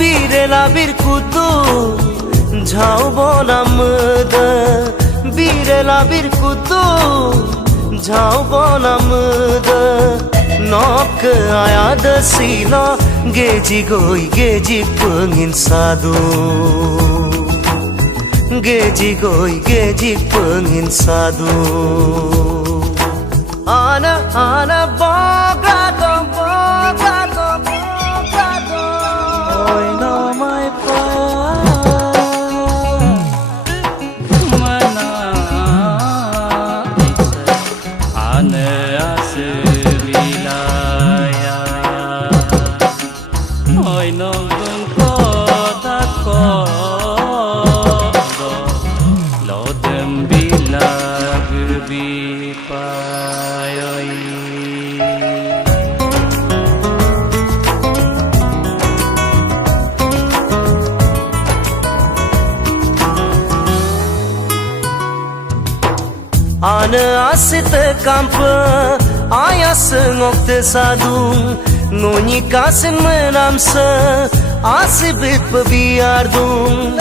Birela bir kutu Jao bonamda Birela bir kutu Jao bonamda Nok ayada sila Geji goi geji pengin sadu Geji goi geji pengin sadu Ana bogado Oi no my pa mana ane asililaya oi no ko ta ko lo dem bilag bi payoi Ana asit kampa ayas ngokte sadung ngoni kasin menamsa asibit pabiardung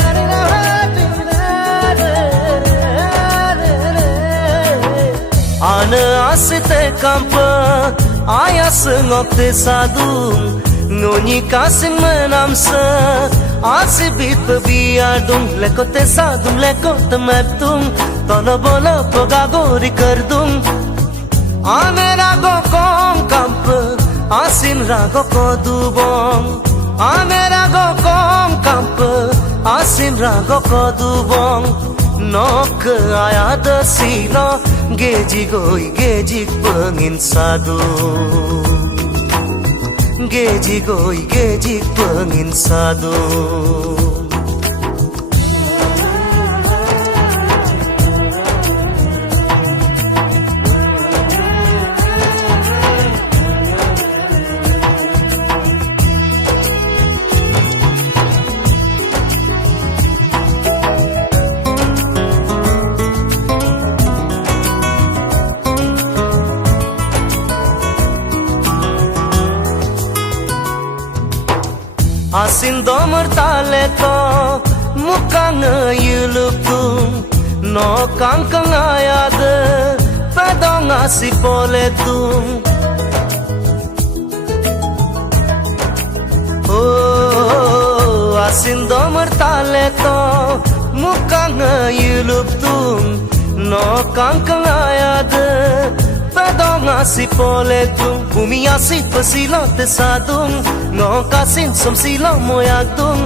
Ana asit kampa ayas ngokte sadung ngoni kasin menamsa asibit pabiardung lekote sadung lekote matung Tolo bolo pogagori कर दूं आने रागो कौन कंप आसिन रागो को दुबों आने रागो कौन कंप आसिन रागो को दुबों नोक आया दसीनो गेजी गोई गेजी पengin sadu गेजी गोई Gaethje pengin sadu Asin domar tale to mukang yulukum no kangkang ayad padong asipole tum Oh asin domar tale to mukang yulukum no kangkang ayad padong asipole tum bumi asip pasilote sadung no kasin som sila moyagtung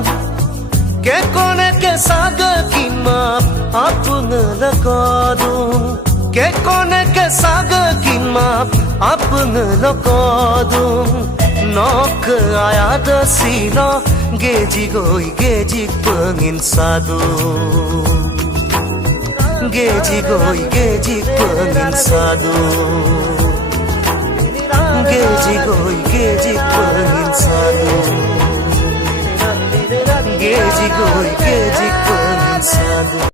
ke kone ke saga kinmap apung lakodung ke kone ke saga kinmap apung lakodung nok ayada sila geji goi geji pengin sadu geji goi geji pengin sadu Geji goi geji pengin sadu Geji goi geji pengin sadu